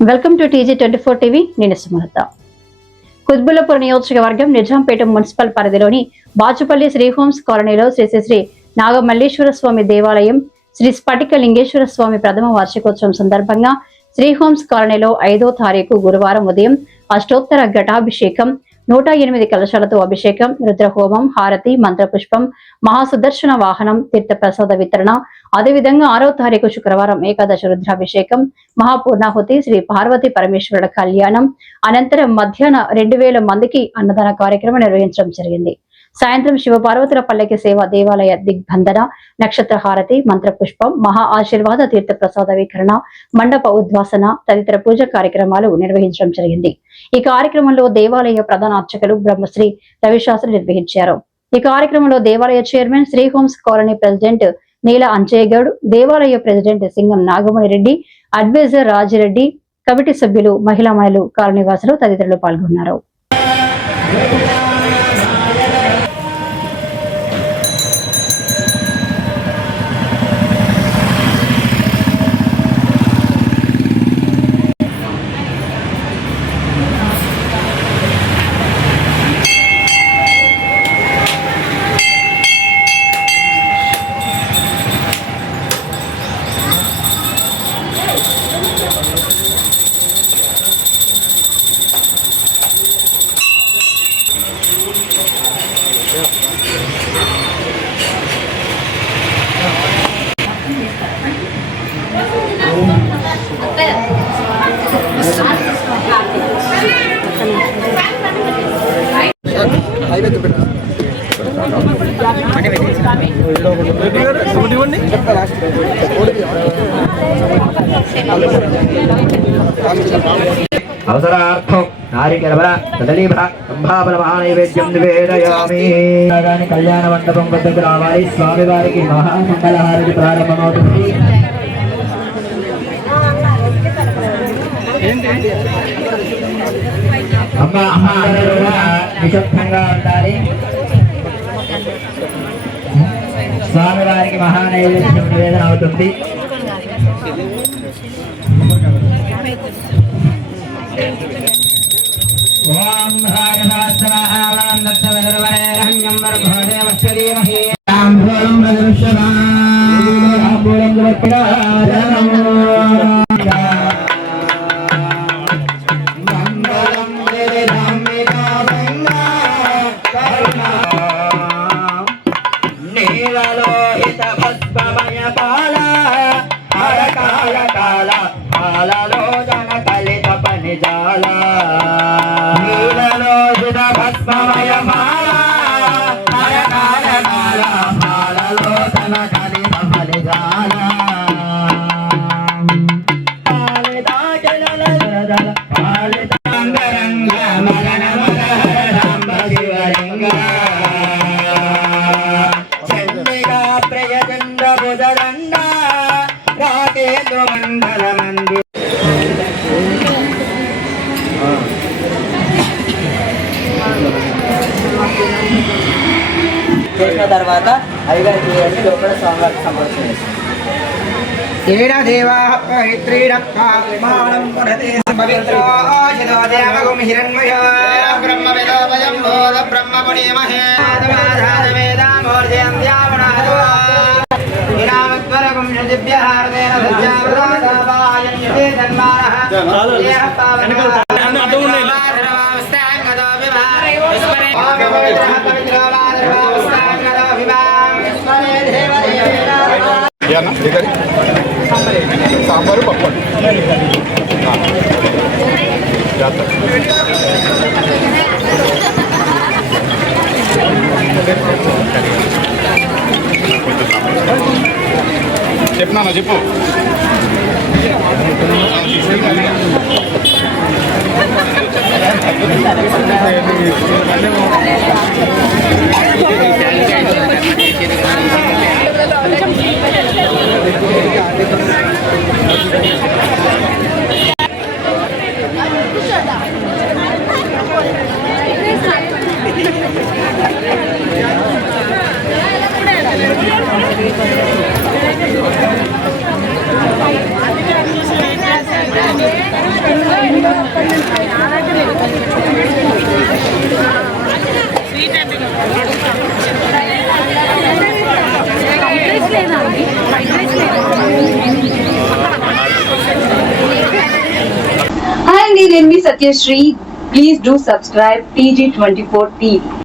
Welcome to TG24 TV. నేను సుమలత. కుత్బుల్లాపూర్ నియోజకవర్గం Nizampet municipal పరిధిలోని బాచుపల్లి శ్రీ హోమ్స్ కాలనీలో శ్రీ నాగమల్లేశ్వర స్వామి దేవాలయం శ్రీ స్ఫటిక లింగేశ్వర స్వామి ప్రథమ వార్షికోత్సవం సందర్భంగా శ్రీ హోమ్స్ కాలనీలో 5వ తారీఖు గురువారం ఉదయం అష్టోత్తర ఘటాభిషేకం, 108 కలశాలతో అభిషేకం, రుద్రహోమం, హారతి, మంత్రపుష్పం, మహాసుదర్శన వాహనం, తీర్థప్రసాద వితరణ, అదేవిధంగా 6వ తారీఖు శుక్రవారం ఏకాదశి రుద్రాభిషేకం, మహాపూర్ణాహుతి, శ్రీ పార్వతీ పరమేశ్వరుల కళ్యాణం, అనంతరం మధ్యాహ్న 2000 మందికి అన్నదాన కార్యక్రమం నిర్వహించడం జరిగింది. సాయంత్రం శివపార్వతుల పల్లకి సేవ, దేవాలయ దిగ్బంధన, నక్షత్ర హారతి, మంత్రపుష్పం, మహా ఆశీర్వాద తీర్థ ప్రసాద వికరణ, మండప ఉద్వాసన తదితర పూజ కార్యక్రమాలు నిర్వహించడం జరిగింది. ఈ కార్యక్రమంలో దేవాలయ ప్రధాన అర్చకులు బ్రహ్మశ్రీ రవిశాస్త్రి నిర్వహించారు. ఈ కార్యక్రమంలో దేవాలయ chairman, Sri homes colony president Neela Anjaiah Goud, దేవాలయ president Singam Nagamani Reddy, adviser Raji Reddy, committee సభ్యులు, మహిళా మహిళలు, కాలనీవాసులు తదితరులు పాల్గొన్నారు. అవసరార్థం నారికేళ తదలీఫల సంభావన మహానైవేద్యం నివేదయామి. కళ్యాణ మండపం వద్దకు రావాలి. స్వామివారికి మహామంగళహారతి ప్రారంభమవుతుంది. నిశ్శబ్దంగా ఉండాలి. స్వామివారికి మహానైవేద్యం నివేదన అవుతుంది. ఓం చేసిన తర్వాత అయ్యగారికి లోపల స్వామివారికి సంరక్షణ చేస్తారు. సాంబారు పప్పు చెప్పినా చెప్పు. Hi, నేను మీ Satyasri. Please do subscribe TG24 TV.